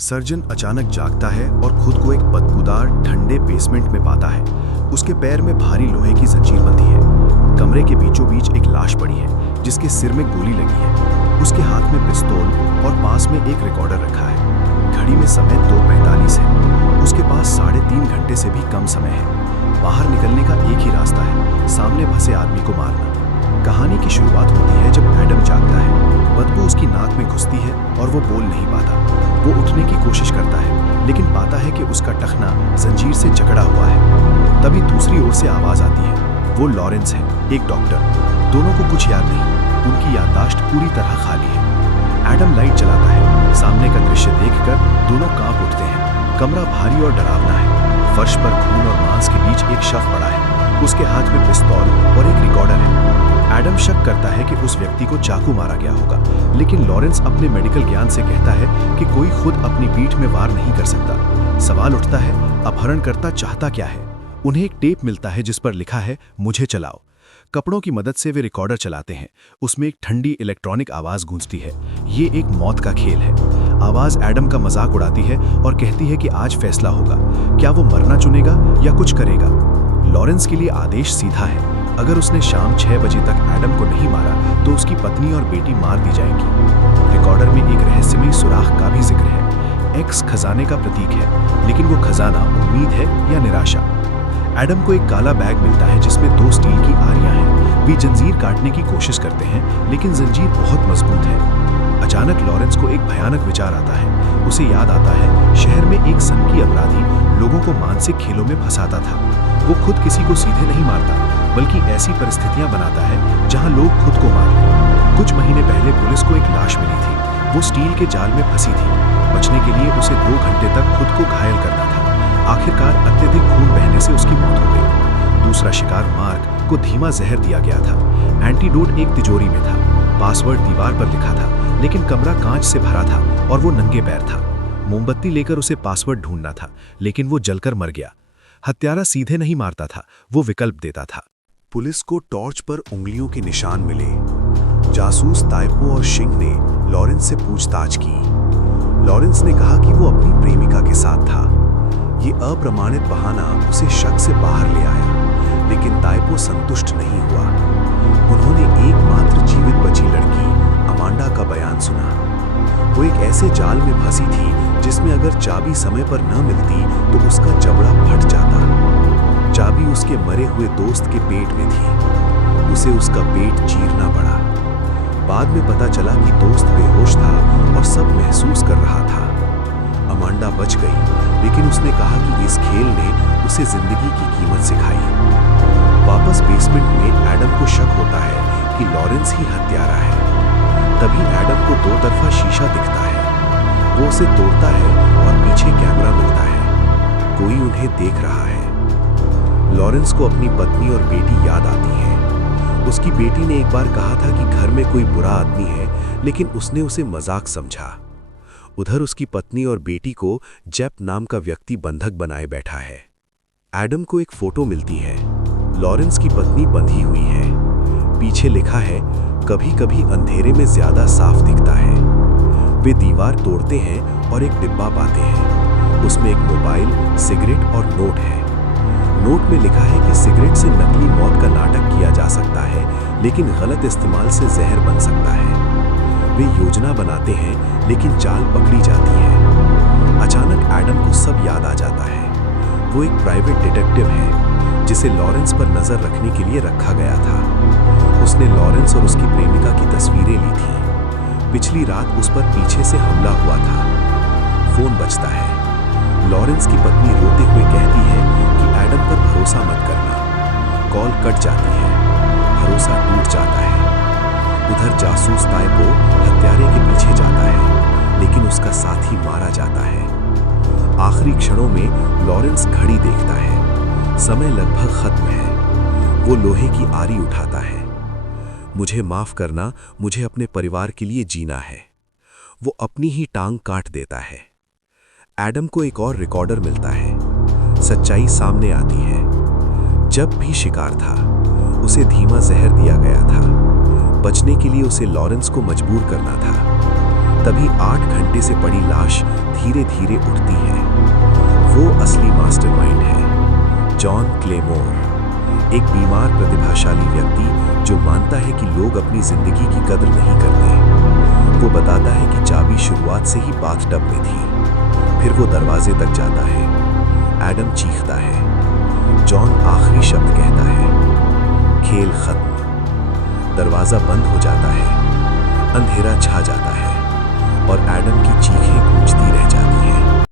Surgeon अचानक जागता है और खुद को एक बदबूदार ठंडे बेसमेंट में पाता है। उसके पैर में भारी लोहे की जंजीर बंधी है। कमरे के बीचों बीच एक लाश पड़ी है जिसके सिर में गोली लगी है। उसके हाथ में पिस्तौल और पास में एक रिकॉर्डर रखा है। घड़ी में समय 2:45 है। उसके पास 3.5 घंटे से भी कम समय है। बाहर निकलने का एक ही रास्ता है, सामने फंसे आदमी को मारना। कहानी की शुरुआत होती है जब एडम जागता है। बदबू उसकी नाक में घुसती है और वो बोल नहीं पाता। वो उठने की कोशिश करता है लेकिन पाता है कि उसका टखना जंजीर से जकड़ा हुआ है। तभी दूसरी ओर से आवाज आती है। वो लॉरेंस है, एक डॉक्टर। दोनों को कुछ याद नहीं, उनकी याददाश्त पूरी तरह खाली है। एडम लाइट जलाता है। सामने का दृश्य देखकर दोनों कांप उठते हैं। कमरा भारी और डरावना है। फर्श पर खून और मांस के बीच एक शव पड़ा है। उसके हाथ में पिस्तौल और एक रिकॉर्डर है। एडम शक करता है कि उस व्यक्ति को चाकू मारा गया होगा, लेकिन लॉरेंस अपने मेडिकल ज्ञान से कहता है कि कोई खुद अपनी पीठ में वार नहीं कर सकता। सवाल उठता है, अपहरणकर्ता चाहता क्या है? उन्हें एक टेप मिलता है जिस पर लिखा है, मुझे चलाओ। कपड़ों की मदद से वे रिकॉर्डर चलाते हैं। उसमें एक ठंडी इलेक्ट्रॉनिक आवाज गूंजती है। ये एक मौत का खेल है। आवाज एडम का मजाक उड़ाती है और कहती है कि आज फैसला होगा। क्या वो मरना चुनेगा या कुछ करेगा? लॉरेंस के लिए आदेश सीधा है। अगर उसने शाम 6 बजे तक एडम को नहीं मारा तो उसकी पत्नी और बेटी मार दी जाएंगी। रिकॉर्डर में एक रहस्यमयी सुराख का भी जिक्र है। एक्स खजाने का प्रतीक है, लेकिन वो खजाना उम्मीद है या निराशा? एडम को एक काला बैग मिलता है जिसमें 2 स्टील की आरियां हैं। वे जंजीर काटने की कोशिश करते हैं लेकिन जंजीर बहुत मजबूत है। अचानक लॉरेंस को एक भयानक विचार आता है। उसे याद आता है शहर में एक सनकी अपराधी लोगों को मानसिक खेलों में फंसाता था। वो खुद किसी को सीधे नहीं मारता, बल्कि ऐसी परिस्थितियां बनाता है जहां लोग खुद को मार लें। कुछ महीने पहले पुलिस को एक लाश मिली थी। वो स्टील के जाल में फंसी थी। बचने के लिए उसे 2 घंटे तक खुद को घायल करना था। आखिरकार अत्यधिक खून बहने से उसकी मौत हो गई। दूसरा शिकार मार्क को धीमा जहर दिया गया था। एंटीडोट एक तिजोरी में था। पासवर्ड दीवार पर लिखा था, लेकिन कमरा कांच से भरा था और वो नंगे पैर था। मोमबत्ती लेकर उसे पासवर्ड ढूंढना था, लेकिन वो जलकर मर गया। हत्यारा सीधे नहीं मारता था, वो विकल्प देता था। पुलिस को टॉर्च पर उंगलियों के निशान मिले। जासूस ताइपो और शिंग ने लॉरेंस से पूछताछ की। लॉरेंस ने कहा कि वो अपनी प्रेमिका के साथ था। ये अप्रमाणित बहाना उसे शक से बाहर ले आया, लेकिन ताइपो संतुष्ट नहीं हुआ। उन्होंने एकमात्र जीवित बची लड़की अमांडा का बयान सुना। वो एक ऐसे जाल में फंसी थी जिसमें अगर चाबी समय पर न मिलती तो उसका जबड़ा फट जाता। चाबी उसके मरे हुए दोस्त के पेट में थी। उसे उसका पेट चीरना पड़ा। बाद में पता चला कि दोस्त बेहोश था और सब महसूस कर रहा था। अमांडा बच गई, लेकिन उसने कहा कि इस खेल ने उसे जिंदगी की कीमत सिखाई। वापस बेसमेंट में एडम को शक होता है कि लॉरेंस ही हत्यारा है। तभी एडम को 2 तरफा शीशा दिखता है। वो उसे तोड़ता है और पीछे कैमरा मिलता है। कोई उन्हें देख रहा है। लॉरेंस को अपनी पत्नी और बेटी याद आती है। उसकी बेटी ने एक बार कहा था कि घर में कोई बुरा आदमी है, लेकिन उसने उसे मजाक समझा। उधर उसकी पत्नी और बेटी को जेप नाम का व्यक्ति बंधक बनाए बैठा है। एडम को एक फोटो मिलती है। लॉरेंस की पत्नी बंधी हुई है। पीछे लिखा है, कभी कभी अंधेरे में ज्यादा साफ दिखता है। वे दीवार तोड़ते हैं और एक डिब्बा पाते हैं। उसमें एक मोबाइल, सिगरेट और नोट है। नोट में लिखा है कि सिगरेट से नकली मौत का नाटक किया जा सकता है, लेकिन गलत इस्तेमाल से जहर बन सकता है। वे योजना बनाते हैं, लेकिन चाल पकड़ी जाती है। अचानक एडम को सब याद आ जाता है। वो एक प्राइवेट डिटेक्टिव है जिसे लॉरेंस पर नजर रखने के लिए रखा गया था। उसने लॉरेंस और उसकी प्रेमिका की तस्वीरें ली थी। पिछली रात उस पर पीछे से हमला हुआ था। फोन बजता है। लॉरेंस की पत्नी रोते हुए कहती है कि एडम पर भरोसा मत करना। कॉल कट जाती है। भरोसा टूट जाता है। उधर जासूस ताइपो हत्यारे के पीछे जाता है, लेकिन उसका साथी मारा जाता है। आखिरी क्षणों में लॉरेंस घड़ी देखता है। समय लगभग खत्म है। वो लोहे की आरी उठाता है। मुझे माफ करना, मुझे अपने परिवार के लिए जीना है। वो अपनी ही टांग काट देता है। एडम को एक और रिकॉर्डर मिलता है। सच्चाई सामने आती है। जब भी शिकार था, उसे धीमा जहर दिया गया था। बचने के लिए उसे लॉरेंस को मजबूर करना था। तभी 8 घंटे से पड़ी लाश धीरे धीरे उठती है। वो असली मास्टरमाइंड है, जॉन क्लेमोर, एक बीमार प्रतिभाशाली व्यक्ति जो मानता है कि लोग अपनी जिंदगी की कद्र नहीं करते। वो बताता है कि चाबी शुरुआत से ही बाथटब में थी। फिर वो दरवाजे तक जाता है। एडम चीखता है। जॉन आखिरी शब्द कहता है, खेल खत्म। दरवाजा बंद हो जाता है, अंधेरा छा जाता है और एडम की चीखें गूंजती रह जाती हैं।